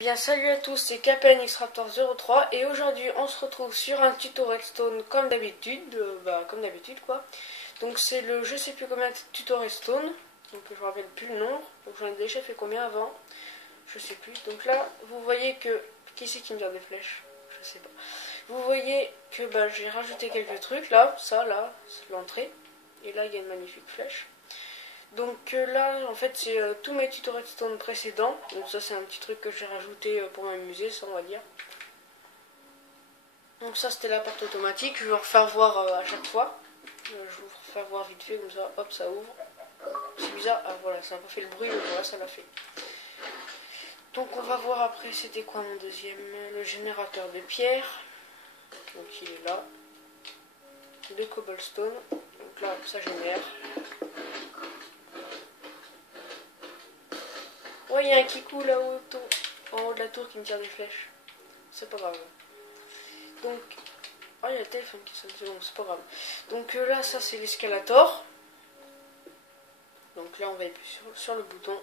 Bien salut à tous, c'est KPNX-Raptor03 et aujourd'hui on se retrouve sur un tuto Redstone comme d'habitude, comme d'habitude quoi. Donc c'est le je sais plus combien de tuto Redstone, donc je me rappelle plus le nombre, donc j'en ai déjà fait combien avant, je sais plus. Donc là vous voyez que, qui c'est qui me tire des flèches? Je sais pas. Vous voyez que j'ai rajouté quelques trucs là, ça là, c'est l'entrée, et là il y a une magnifique flèche. Donc là en fait c'est tous mes tutos Redstone précédents. Donc ça c'est un petit truc que j'ai rajouté pour m'amuser, ça on va dire. Donc ça c'était la porte automatique, je vais vous refaire voir à chaque fois. Je vais vous refaire voir vite fait comme ça, hop ça ouvre. C'est bizarre, ah voilà ça n'a pas fait le bruit, mais voilà ça l'a fait. Donc on va voir après c'était quoi mon deuxième, le générateur de pierre. Donc il est là. De cobblestone, donc là ça génère. Ouais, il y a un kikou là-haut, en haut de la tour qui me tire des flèches. C'est pas grave. Donc, oh, il y a le téléphone qui sonne, c'est bon, c'est pas grave. Donc là, ça c'est l'escalator. Donc là, on va appuyer sur le bouton.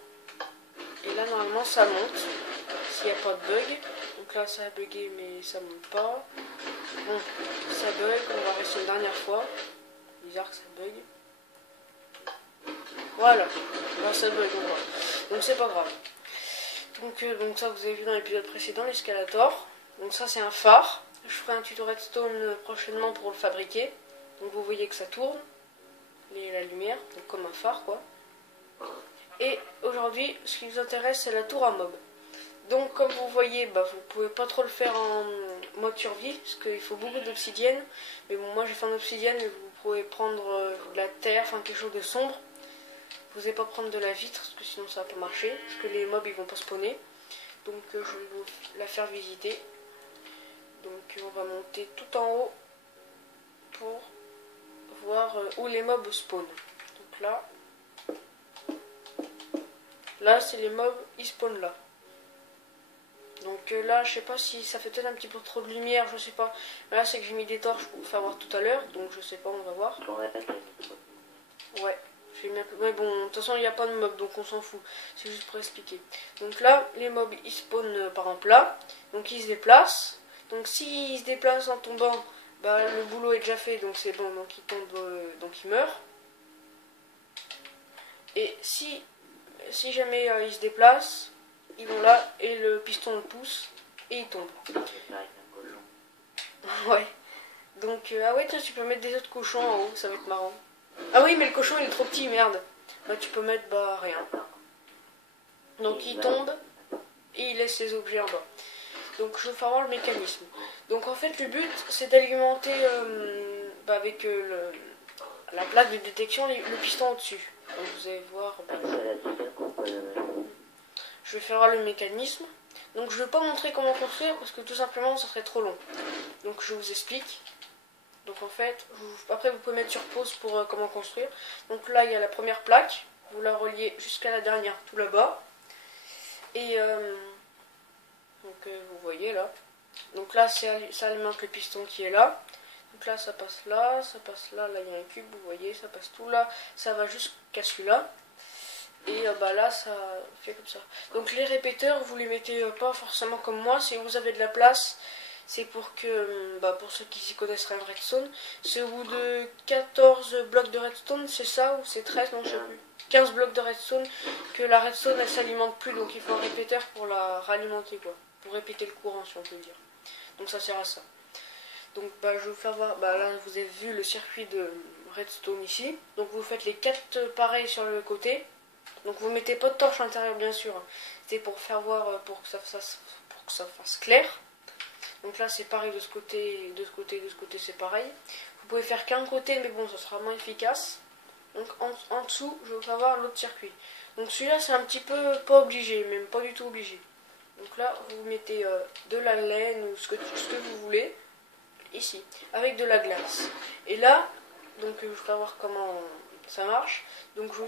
Et là, normalement, ça monte. S'il n'y a pas de bug. Donc là, ça a bugué, mais ça monte pas. Bon, ça bug, on va rester une dernière fois. Bizarre que ça bug. Voilà, là ça bug encore. Donc c'est pas grave. Donc ça vous avez vu dans l'épisode précédent, l'escalator. Donc ça c'est un phare. Je ferai un tuto redstone prochainement pour le fabriquer. Donc vous voyez que ça tourne. La lumière, donc comme un phare quoi. Et aujourd'hui, ce qui vous intéresse, c'est la tour à mob. Donc comme vous voyez, vous pouvez pas trop le faire en mode survie, parce qu'il faut beaucoup d'obsidienne. Mais bon, moi j'ai fait en obsidienne, mais vous pouvez prendre de la terre, enfin quelque chose de sombre. Vous n'allez pas prendre de la vitre, parce que sinon ça va pas marcher, parce que les mobs ils vont pas spawner. Donc je vais vous la faire visiter. Donc on va monter tout en haut pour voir où les mobs spawnent. Donc là c'est les mobs, ils spawnent là. Donc là je sais pas si ça fait peut-être un petit peu trop de lumière, je sais pas. Là c'est que j'ai mis des torches pour vous faire voir tout à l'heure, donc je sais pas, on va voir. Ouais. Mais bon, de toute façon il n'y a pas de mob donc on s'en fout, c'est juste pour expliquer. Donc là les mobs ils spawnent par exemple là, donc ils se déplacent. Donc s'ils se déplacent en tombant, le boulot est déjà fait, donc c'est bon, donc ils tombent, donc ils meurent. Et si jamais ils se déplacent, ils vont là et le piston le pousse et ils tombent. Ouais. Donc ah ouais tiens, tu peux mettre des autres cochons en haut, ça va être marrant. Ah oui mais le cochon il est trop petit, merde. Tu peux mettre rien. Donc il tombe et il laisse les objets en bas. Donc je vais faire voir le mécanisme. Donc en fait le but c'est d'alimenter avec la plaque de détection le piston au-dessus. Donc vous allez voir. Je vais faire voir le mécanisme. Donc je ne vais pas montrer comment construire parce que tout simplement ça serait trop long. Donc je vous explique. Donc en fait, après vous pouvez mettre sur pause pour comment construire. Donc là il y a la première plaque. Vous la reliez jusqu'à la dernière tout là-bas. Et vous voyez là. Donc là ça alimente le piston qui est là. Donc là ça passe là, là il y a un cube, vous voyez, ça passe tout là, ça va jusqu'à celui-là. Et là ça fait comme ça. Donc les répéteurs vous les mettez pas forcément comme moi, si vous avez de la place. C'est pour que, pour ceux qui s'y connaissent en redstone, c'est au bout de 14 blocs de redstone, c'est ça, ou c'est 13, non je sais plus. 15 blocs de redstone, que la redstone elle s'alimente plus, donc il faut un répéteur pour la réalimenter quoi. Pour répéter le courant si on peut dire. Donc ça sert à ça. Donc je vais vous faire voir, là vous avez vu le circuit de redstone ici. Donc vous faites les 4 pareils sur le côté. Donc vous mettez pas de torche à l'intérieur bien sûr. C'est pour faire voir, pour que ça fasse clair. Donc là c'est pareil de ce côté, de ce côté, de ce côté c'est pareil. Vous pouvez faire qu'un côté mais bon ça sera moins efficace. Donc en dessous je vais vous faire voir l'autre circuit. Donc celui-là c'est un petit peu pas obligé, même pas du tout obligé. Donc là vous mettez de la laine ou ce que vous voulez. Ici, avec de la glace. Et là, donc je vais vous faire voir comment ça marche. Donc je vais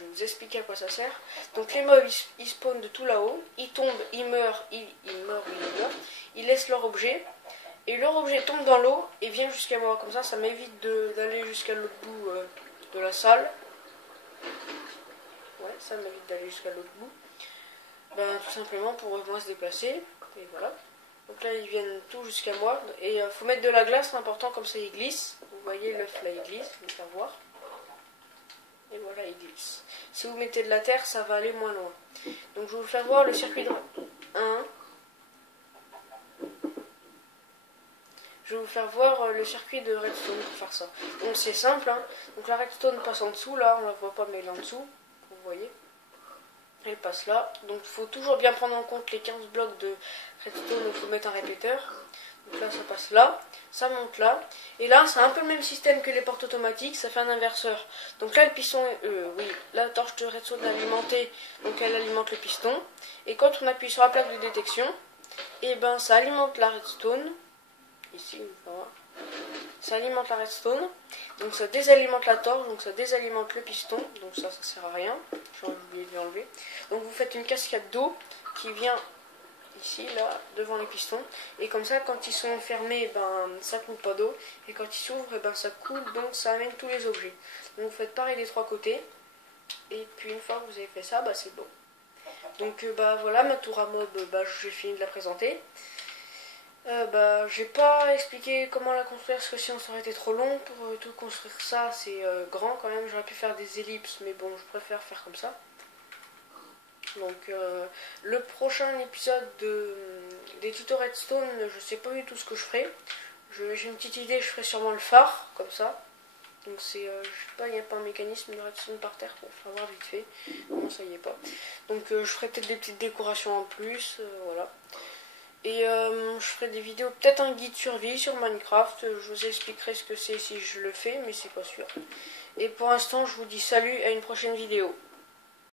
vous expliquer à quoi ça sert. Donc les mobs ils spawnent de tout là-haut, ils tombent, ils meurent, ils laissent leur objet. Et leur objet tombe dans l'eau et vient jusqu'à moi. Comme ça m'évite d'aller jusqu'à l'autre bout de la salle. Ouais, ça m'évite d'aller jusqu'à l'autre bout. Ben, tout simplement pour moins se déplacer. Et voilà. Donc là, ils viennent tout jusqu'à moi. Et faut mettre de la glace, c'est important, comme ça il glisse. Vous voyez, l'œuf là, il glisse, vous pouvez faire voir. Et voilà, il glisse. Si vous mettez de la terre, ça va aller moins loin. Donc je vais vous faire voir le circuit de 1. Je vais vous faire voir le circuit de redstone pour faire ça. Donc c'est simple, hein. Donc la redstone passe en dessous, là, on la voit pas, mais elle est en dessous. Vous voyez. Elle passe là. Donc il faut toujours bien prendre en compte les 15 blocs de redstone, il faut mettre un répéteur. Donc là, ça passe là, ça monte là. Et là, c'est un peu le même système que les portes automatiques, ça fait un inverseur. Donc là, le piston, oui, la torche de redstone est alimentée, donc elle alimente le piston. Et quand on appuie sur la plaque de détection, et ben ça alimente la redstone. Ici, on va voir. Ça alimente la redstone, donc ça désalimente la torche, donc ça désalimente le piston, donc ça sert à rien. J'ai oublié de l'enlever. Donc vous faites une cascade d'eau qui vient ici, là, devant les pistons, et comme ça, quand ils sont fermés, ben ça coule pas d'eau, et quand ils s'ouvrent, ben ça coule, donc ça amène tous les objets. Donc vous faites pareil des trois côtés, et puis une fois que vous avez fait ça, bah c'est bon. Donc bah voilà, ma tour à mob, bah j'ai fini de la présenter. Bah, j'ai pas expliqué comment la construire parce que sinon ça aurait été trop long. Pour tout construire ça, c'est grand quand même. J'aurais pu faire des ellipses, mais bon, je préfère faire comme ça. Donc, le prochain épisode des tutos redstone, je sais pas du tout ce que je ferai. J'ai une petite idée, je ferai sûrement le phare, comme ça. Donc, c'est, je sais pas, il n'y a pas un mécanisme de redstone par terre pour faire voir vite fait. Non, ça y est pas. Donc, je ferai peut-être des petites décorations en plus, voilà. Et je ferai des vidéos, peut-être un guide survie sur Minecraft. Je vous expliquerai ce que c'est si je le fais, mais c'est pas sûr. Et pour l'instant, je vous dis salut, à une prochaine vidéo.